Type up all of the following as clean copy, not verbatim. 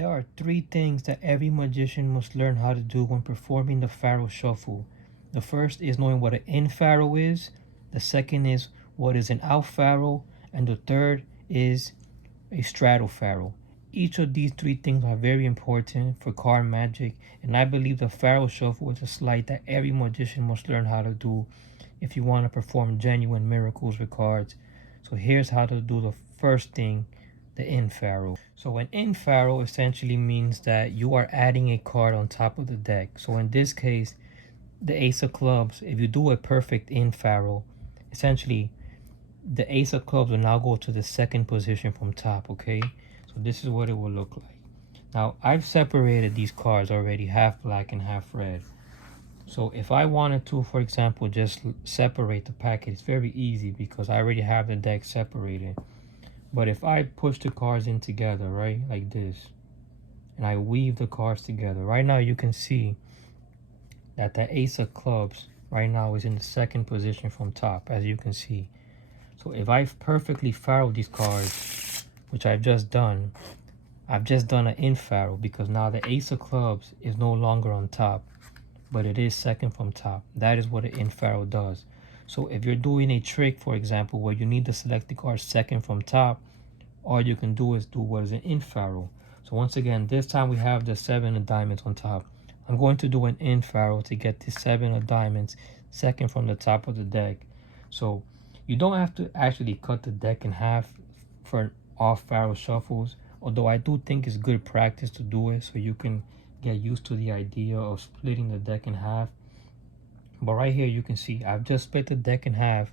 There are three things that every magician must learn how to do when performing the Faro shuffle. The first is knowing what an in Faro is, the second is what is an out Faro, and the third is a straddle Faro. Each of these three things are very important for card magic, and I believe the Faro shuffle is a sleight that every magician must learn how to do if you want to perform genuine miracles with cards. So here's how to do the first thing, the in Faro. So an in Faro essentially means that you are adding a card on top of the deck. So in this case, the Ace of Clubs, if you do a perfect in Faro, essentially the Ace of Clubs will now go to the second position from top, okay? So this is what it will look like. Now, I've separated these cards already, half black and half red. So if I wanted to, for example, just separate the packet, it's very easy because I already have the deck separated. But if I push the cards in together, right, like this, and I weave the cards together, right now you can see that the Ace of Clubs right now is in the second position from top, as you can see. So if I've perfectly Faro these cards, which I've just done an in Faro because now the Ace of Clubs is no longer on top, but it is second from top. That is what an in Faro does. So if you're doing a trick, for example, where you need to select the card second from top, all you can do is do what is an in Faro. So once again, this time we have the 7 of diamonds on top. I'm going to do an in Faro to get the 7 of diamonds second from the top of the deck. So you don't have to actually cut the deck in half for off Faro shuffles, although I do think it's good practice to do it so you can get used to the idea of splitting the deck in half. But right here you can see I've just split the deck in half,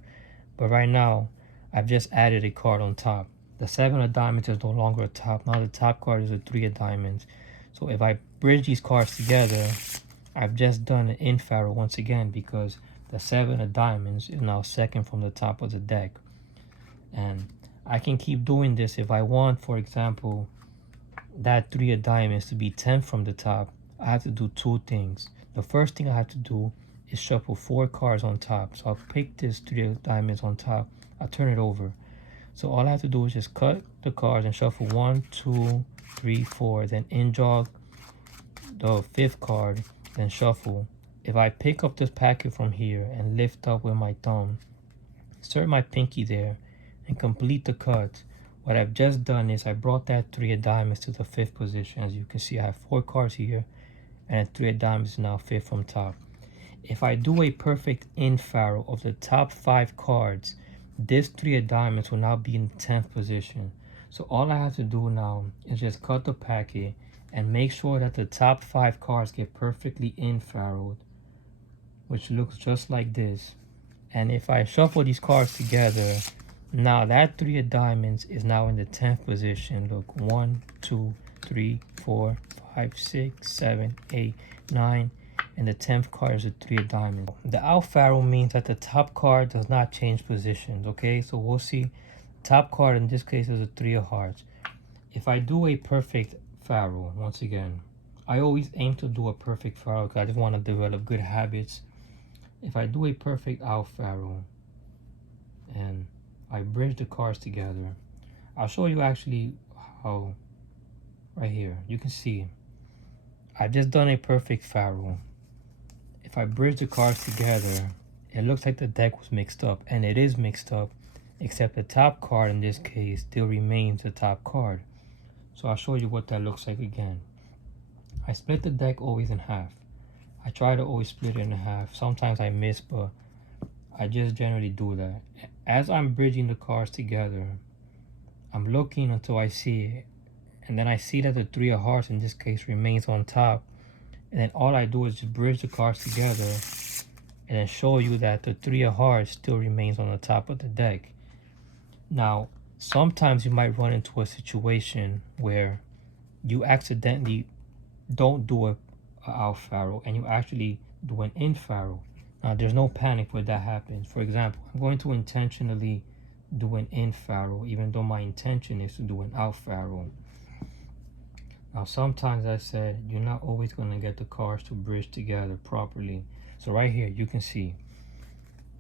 but right now I've just added a card on top. The 7 of diamonds is no longer a top. Now the top card is a 3 of diamonds. So if I bridge these cards together, I've just done an in Faro once again because the 7 of diamonds is now second from the top of the deck. And I can keep doing this if I want, for example, that 3 of diamonds to be 10 from the top. I have to do two things. The first thing I have to do is shuffle 4 cards on top. So I'll pick this 3 of diamonds on top. I'll turn it over. So all I have to do is just cut the cards and shuffle 1, 2, 3, 4. Then in jog the 5th card, then shuffle. If I pick up this packet from here and lift up with my thumb, insert my pinky there, and complete the cut, what I've just done is I brought that 3 of diamonds to the 5th position. As you can see, I have 4 cards here, and 3 of diamonds is now 5th from top. If I do a perfect in Faro of the top 5 cards, this 3 of diamonds will now be in the 10th position. So all I have to do now is just cut the packet and make sure that the top 5 cards get perfectly in Faroed, which looks just like this. And if I shuffle these cards together, now that 3 of diamonds is now in the 10th position. Look, 1, 2, 3, 4, 5, 6, 7, 8, 9. And the 10th card is a 3 of diamonds. The out Faro means that the top card does not change positions, okay? So we'll see. Top card in this case is a 3 of hearts. If I do a perfect Faro, once again, I always aim to do a perfect Faro because I just want to develop good habits. If I do a perfect out Faro and I bridge the cards together, I'll show you actually how. Right here, you can see I've just done a perfect Faro. If I bridge the cards together, it looks like the deck was mixed up, and it is mixed up, except the top card in this case still remains the top card. So I'll show you what that looks like again. I split the deck always in half. I try to always split it in half. Sometimes I miss, but I just generally do that. As I'm bridging the cards together, I'm looking until I see it, and then I see that the 3 of hearts in this case remains on top. And then all I do is just bridge the cards together and then show you that the 3 of hearts still remains on the top of the deck. Now, sometimes you might run into a situation where you accidentally don't do a out Faro and you actually do an in Faro. Now, there's no panic when that happens. For example, I'm going to intentionally do an in Faro even though my intention is to do an out Faro. Now, sometimes I said you're not always going to get the cards to bridge together properly. So right here, you can see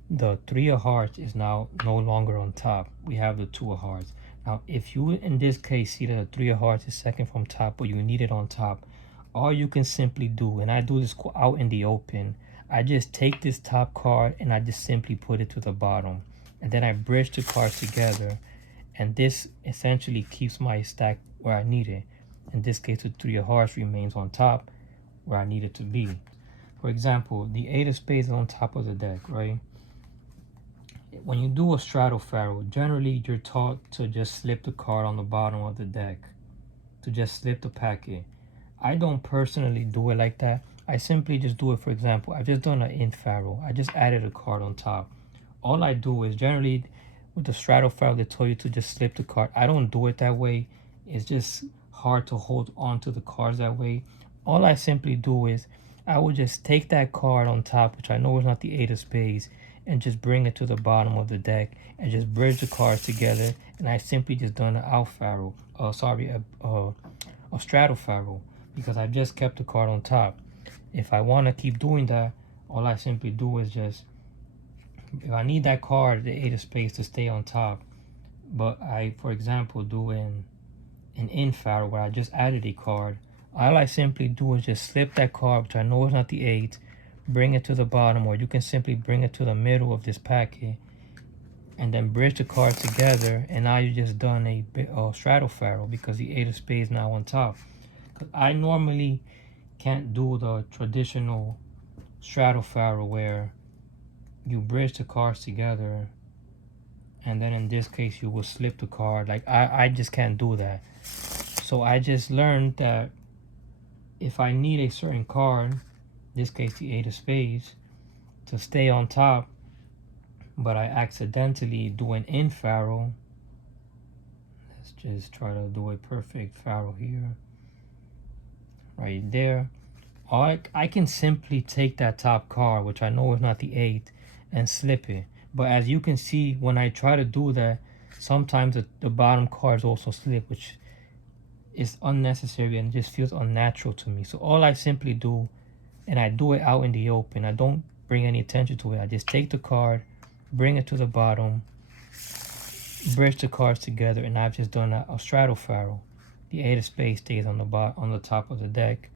the 3 of hearts is now no longer on top. We have the 2 of hearts. Now, if you in this case see that the three of hearts is second from top, but you need it on top, all you can simply do, and I do this out in the open, I just take this top card and I just simply put it to the bottom, and then I bridge the cards together, and this essentially keeps my stack where I need it. In this case, the three of hearts remains on top where I need it to be. For example, the eight of spades is on top of the deck, right? When you do a straddle Faro, generally you're taught to just slip the card on the bottom of the deck, to just slip the packet. I don't personally do it like that. I simply just do it. For example, I've just done an in Faro. I just added a card on top. All I do is generally with the straddle Faro, they tell you to just slip the card. I don't do it that way. It's just hard to hold on to the cards that way. All I simply do is I will just take that card on top, which I know is not the eight of spades, and just bring it to the bottom of the deck and just bridge the cards together. And I simply just done an out Faro. A straddle Faro, because I just kept the card on top. If I want to keep doing that, all I simply do is just, if I need that card, the eight of spades, to stay on top, but I, for example, do an in Faro where I just added a card, all I simply do is just slip that card, which I know is not the eight, bring it to the bottom, or you can simply bring it to the middle of this packet, and then bridge the cards together, and now you just done a straddle Faro, because the eight of spades now on top. Because I normally can't do the traditional straddle Faro where you bridge the cards together, and then in this case you will slip the card. Like I just can't do that. So I just learned that if I need a certain card, in this case the eight of spades, to stay on top, but I accidentally do an in Faro, let's just try to do a perfect Faro here, right there. I can simply take that top card, which I know is not the eight, and slip it. But as you can see, when I try to do that, sometimes the bottom cards also slip, which is unnecessary and just feels unnatural to me. So all I simply do, and I do it out in the open, I don't bring any attention to it. I just take the card, bring it to the bottom, bridge the cards together, and I've just done a straddle Faro. The eight of spades stays on the top of the deck.